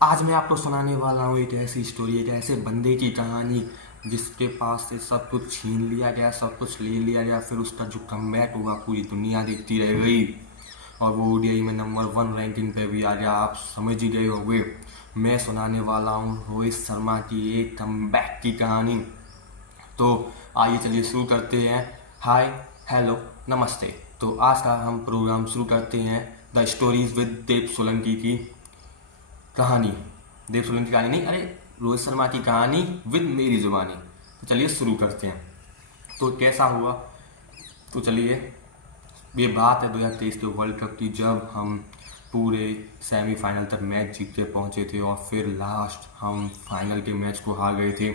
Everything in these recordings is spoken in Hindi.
आज मैं आपको सुनाने वाला हूँ एक ऐसी स्टोरी, एक ऐसे बंदे की कहानी जिसके पास से सब कुछ छीन लिया गया, सब कुछ ले लिया गया। फिर उसका जो कमबैक हुआ पूरी दुनिया देखती रह गई और वो ओडीआई में नंबर 1 रैंकिंग पे भी आ गया। आप समझ ही गए होंगे, मैं सुनाने वाला हूँ रोहित शर्मा की एक कमबैक की कहानी। तो आइए चलिए शुरू करते हैं। हाय, हेलो, नमस्ते। तो आज का हम प्रोग्राम शुरू करते हैं द स्टोरीज विद देव सोलंकी की कहानी। देव सोलंकी की कहानी नहीं, अरे रोहित शर्मा की कहानी विद मेरी जुबानी। तो चलिए शुरू करते हैं। तो कैसा हुआ, तो चलिए, ये बात है 2023 के वर्ल्ड कप की, जब हम पूरे सेमीफाइनल तक मैच जीत के पहुंचे थे और फिर लास्ट हम फाइनल के मैच को हार गए थे।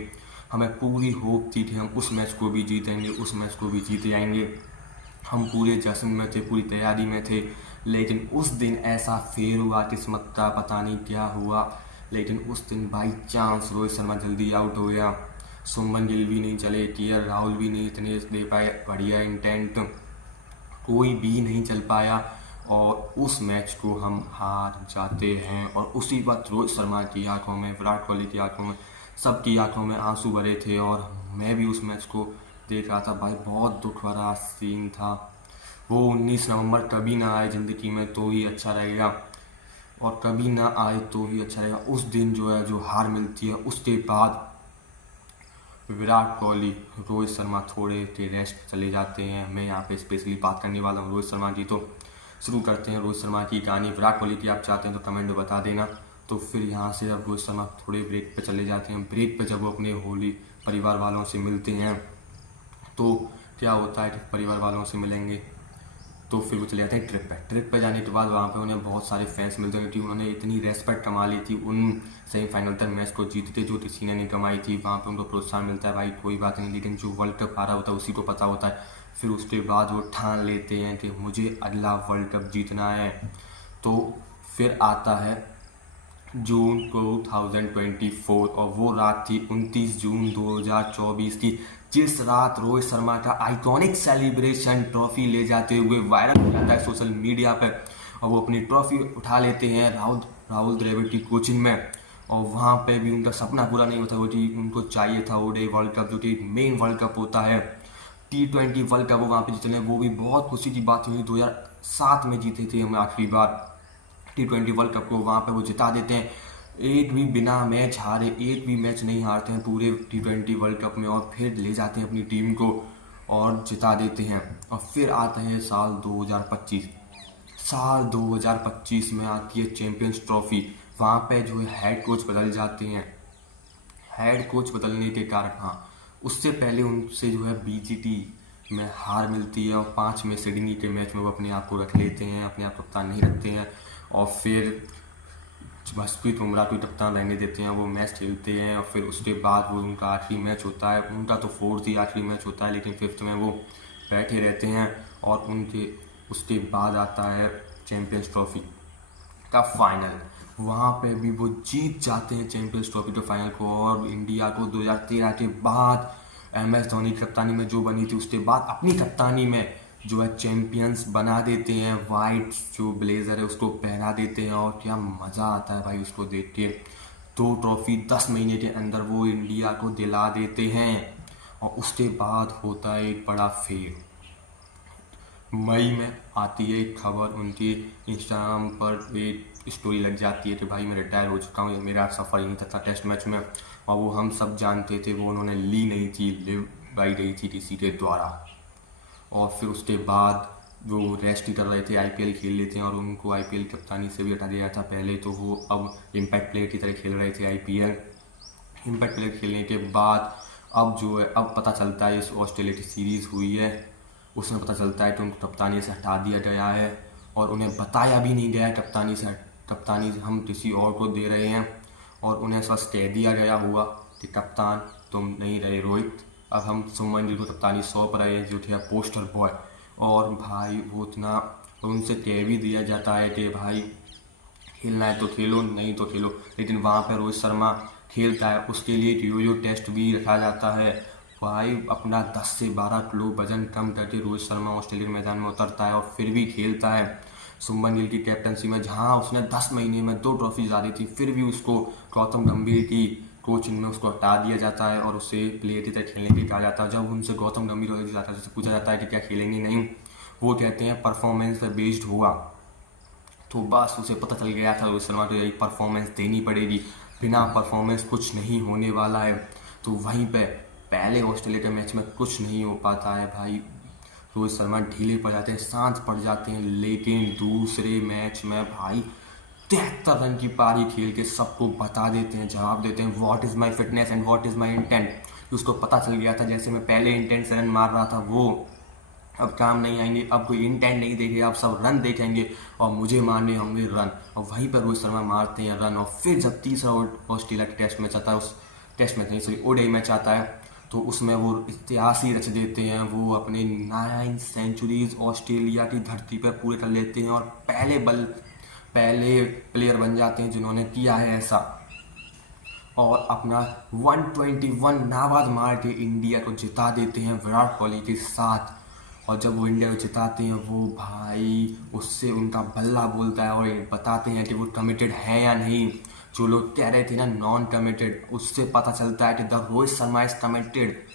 हमें पूरी होप थी कि हम उस मैच को भी जीतेंगे, उस मैच को भी जीत जाएंगे। हम पूरे जश्न में थे, पूरी तैयारी में थे। लेकिन उस दिन ऐसा फेर हुआ, किस्मत का पता नहीं क्या हुआ, लेकिन उस दिन बाई चांस रोहित शर्मा जल्दी आउट हो गया। सुमन गिल भी नहीं चले, केएल राहुल भी नहीं इतने दे पाए बढ़िया इंटेंट, कोई भी नहीं चल पाया और उस मैच को हम हार जाते हैं। और उसी वक्त रोहित शर्मा की आंखों में, विराट कोहली की आंखों में, सबकी आंखों में आंसू भरे थे। और मैं भी उस मैच को देख रहा था भाई, बहुत दुख भरा सीन था। वो 19 नवंबर कभी ना आए ज़िंदगी में तो ही अच्छा रहेगा, और कभी ना आए तो ही अच्छा रहेगा। उस दिन जो है, जो हार मिलती है, उसके बाद विराट कोहली, रोहित शर्मा थोड़े के रेस्ट चले जाते हैं। मैं यहाँ पे स्पेशली बात करने वाला हूँ रोहित शर्मा की। तो शुरू करते हैं रोहित शर्मा की कहानी। विराट कोहली की आप चाहते हैं तो कमेंट में बता देना। तो फिर यहाँ से अब रोहित शर्मा थोड़े ब्रेक पे चले जाते हैं। ब्रेक पे जब वो अपने होली परिवार वालों से मिलते हैं तो क्या होता है कि परिवार वालों से मिलेंगे तो फिर वो चले जाते हैं ट्रिप पे। ट्रिप पे जाने के बाद वहाँ पे उन्हें बहुत सारे फैंस मिलते हैं, क्योंकि उन्होंने इतनी रेस्पेक्ट कमा ली थी, उन सेमीफाइनल तक मैच को जीतते जो किसी ने नहीं कमाई थी। वहाँ पे उनको प्रोत्साहन मिलता है, भाई कोई बात नहीं, लेकिन जो वर्ल्ड कप हारा होता है उसी को पता होता है। फिर उसके बाद वो ठान लेते हैं कि मुझे अगला वर्ल्ड कप जीतना है। तो फिर आता है जून 2024 और वो रात थी 29 जून 2024 की, जिस रात रोहित शर्मा का आइकॉनिक सेलिब्रेशन ट्रॉफी ले जाते हुए वायरल हो जाता है सोशल मीडिया पर। और वो अपनी ट्रॉफी उठा लेते हैं राहुल द्रविड़ की कोचिंग में। और वहाँ पे भी उनका सपना पूरा नहीं होता, वो कि उनको चाहिए था ओडीआई वर्ल्ड कप, जो कि मेन वर्ल्ड कप होता है। T20 वर्ल्ड कप वो वहाँ पे जीतने, वो भी बहुत खुशी की बात हुई। 2007 में जीते थे हम आखिरी बार T20 वर्ल्ड कप को, वहाँ पे वो जिता देते हैं। एक भी बिना मैच हारे, एक भी मैच नहीं हारते हैं पूरे T20 वर्ल्ड कप में, और फिर ले जाते हैं अपनी टीम को और जिता देते हैं। और फिर आता है साल 2025। साल 2025 में आती है चैंपियंस ट्रॉफी। वहाँ पे जो है हेड कोच बदल जाते हैं। हेड कोच बदलने के कारण, हाँ, उससे पहले उनसे जो है बीजीटी में हार मिलती है और 5 में सिडनी के मैच में वो अपने आप को रख लेते हैं, अपने आप कप्तान नहीं रखते हैं। और फिर जसप्रीत बुमराह को कप्तान रहने देते हैं, वो मैच खेलते हैं। और फिर उसके बाद वो उनका आखिरी मैच होता है, उनका तो 4th ही आखिरी मैच होता है, लेकिन 5th में वो बैठे रहते हैं। और उनके उसके बाद आता है चैंपियंस ट्रॉफी का फाइनल। वहाँ पे भी वो जीत जाते हैं चैंपियंस ट्रॉफी के फाइनल को। और इंडिया को 2013 के बाद MS धोनी की कप्तानी में जो बनी थी, उसके बाद अपनी कप्तानी में जो है चैंपियंस बना देते हैं। वाइट जो ब्लेजर है उसको पहना देते हैं और क्या मज़ा आता है भाई उसको देख के। 2 ट्रॉफी 10 महीने के अंदर वो इंडिया को दिला देते हैं। और उसके बाद होता है एक बड़ा फेर। मई में आती है एक खबर, उनकी इंस्टाग्राम पर एक स्टोरी लग जाती है कि भाई मैं रिटायर हो चुका हूँ, मेरा सफ़र ही नहीं था टेस्ट मैच में। और वो हम सब जानते थे, वो उन्होंने ली नहीं थी, लिवाई गई थी किसी के द्वारा। और फिर उसके बाद वो रेस्ट ही कर रहे थे, आईपीएल खेल लेते हैं और उनको आईपीएल कप्तानी से भी हटा दिया था। पहले तो वो अब इम्पैक्ट प्लेयर की तरह खेल रहे थे आईपीएल। इम्पैक्ट प्लेयर खेलने के बाद अब जो है, अब पता चलता है इस ऑस्ट्रेलिया की सीरीज़ हुई है, उसमें पता चलता है कि उनको कप्तानी से हटा दिया गया है। और उन्हें बताया भी नहीं गया है कप्तानी हम किसी और को दे रहे हैं। और उन्हें बस कह दिया गया हुआ कि कप्तान तुम नहीं रहे रोहित, अब हम सुमन गिल को कप्तानी सौंप रहे हैं, जो थे पोस्टर बॉय। और भाई वो इतना, उनसे कह भी दिया जाता है कि भाई खेलना है तो खेलो, नहीं तो खेलो, लेकिन वहाँ पर रोहित शर्मा खेलता है। उसके लिए यो-यो टेस्ट भी रखा जाता है। भाई अपना 10 से 12 किलो वजन कम करके रोहित शर्मा ऑस्ट्रेलियन मैदान में उतरता है और फिर भी खेलता है। शुभमन गिल की कैप्टनसी में, जहां उसने 10 महीने में 2 ट्रॉफी ला दी थी, फिर भी उसको गौतम गंभीर की कोचिंग में उसको हटा दिया जाता है और उससे प्लेयर की तरह खेलने के लिए कहा जाता है। जब उनसे गौतम गंभीर जाता है, पूछा जाता है कि क्या खेलेंगे, नहीं, वो कहते हैं परफॉर्मेंस पे बेस्ड होगा। तो बस उसे पता चल गया था रोहित शर्मा को यही परफॉर्मेंस देनी पड़ेगी, बिना परफॉर्मेंस कुछ नहीं होने वाला है। तो वहीं पे पहले ऑस्ट्रेलिया के मैच में कुछ नहीं हो पाता है भाई, रोहित शर्मा ढीले पड़ जाते हैं, शांत पड़ जाते हैं। लेकिन दूसरे मैच में भाई 73 रन की पारी खेल के सबको बता देते हैं, जवाब देते हैं what is my fitness and what is my intent. उसको पता चल गया था जैसे मैं पहले इंटेंट से रन मार रहा था वो अब काम नहीं आएंगे, अब कोई इंटेंट नहीं देखेगा, अब सब रन देखेंगे और मुझे मारने होंगे रन। और वहीं पर रोहित शर्मा मारते हैं रन। और फिर जब तीसरा ऑस्ट्रेलिया का टेस्ट मैच आता है, उस टेस्ट मैच नहीं सॉरी ओडीआई मैच आता है, तो उसमें वो इतिहास ही रच देते हैं। वो अपने 9 सेंचुरीज ऑस्ट्रेलिया की धरती पर पूरे कर लेते हैं और पहले प्लेयर बन जाते हैं जिन्होंने किया है ऐसा, और अपना 121 नाबाद मार के इंडिया को जिता देते हैं विराट कोहली के साथ। और जब वो इंडिया को जिताते हैं, वो भाई उससे उनका बल्ला बोलता है और ये बताते हैं कि वो कमिटेड है या नहीं। जो लोग कह रहे थे ना नॉन कमिटेड, उससे पता चलता है कि the Rohit Sharma is committed.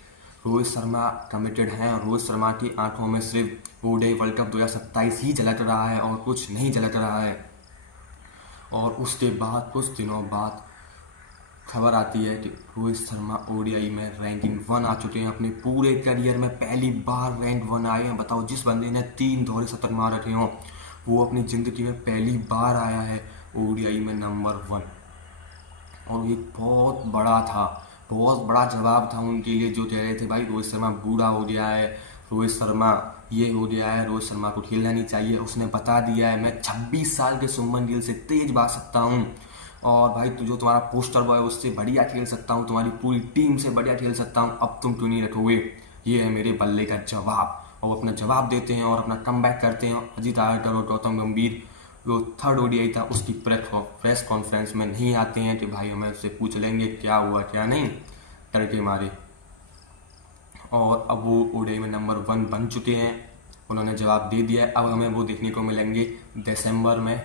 Rohit Sharma committed हैं और रोहित शर्मा की आंखों में सिर्फ ओडीआई वर्ल्ड कप 2027 ही झलक रहा है और कुछ नहीं झलक रहा है। और उसके बाद कुछ दिनों बाद खबर आती है कि रोहित शर्मा ओडीआई में रैंकिंग 1 आ चुके हैं। अपने पूरे करियर में पहली बार रैंक 1 आए हैं। बताओ, जिस बंदे ने 3 दोहरे शतक मार रखे हों, वो अपनी ज़िंदगी में पहली बार आया है ओडीआई में नंबर 1। और ये बहुत बड़ा था, बहुत बड़ा जवाब था उनके लिए जो कह रहे थे भाई रोहित शर्मा बूढ़ा हो गया है, रोहित शर्मा ये हो गया है, रोहित शर्मा को खेलना नहीं चाहिए। उसने बता दिया है मैं 26 साल के शुभमन गिल से तेज भाग सकता हूँ और भाई जो तुम्हारा पोस्टर बॉय उससे बढ़िया खेल सकता हूँ, तुम्हारी पूरी टीम से बढ़िया खेल सकता हूँ, अब तुम क्यों नहीं रखोगे। ये है मेरे बल्ले का जवाब। और अपना जवाब देते हैं और अपना कमबैक करते हैं। अजीत आगरकर और गौतम गंभीर जो थर्ड ओडीआई था उसकी प्रेस कॉन्फ्रेंस में नहीं आते हैं कि भाई हमें उससे पूछ लेंगे क्या हुआ क्या नहीं, डर के मारे। और अब वो ओडीआई में नंबर 1 बन चुके हैं, उन्होंने जवाब दे दिया है। अब हमें वो देखने को मिलेंगे दिसंबर में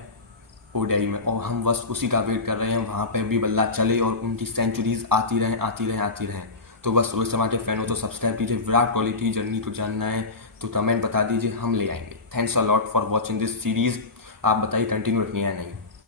ओडीआई में, और हम बस उसी का वेट कर रहे हैं, वहाँ पे भी बल्ला चले और उनकी सेंचुरीज आती रहें। तो बस रोहित शर्मा के फैन हो तो सब्सक्राइब कीजिए। विराट कोहली की जर्नी को जानना है तो कमेंट बता दीजिए, हम ले आएंगे। Thanks a lot for watching this series. आप बताइए कंटिन्यू रखनी है या नहीं।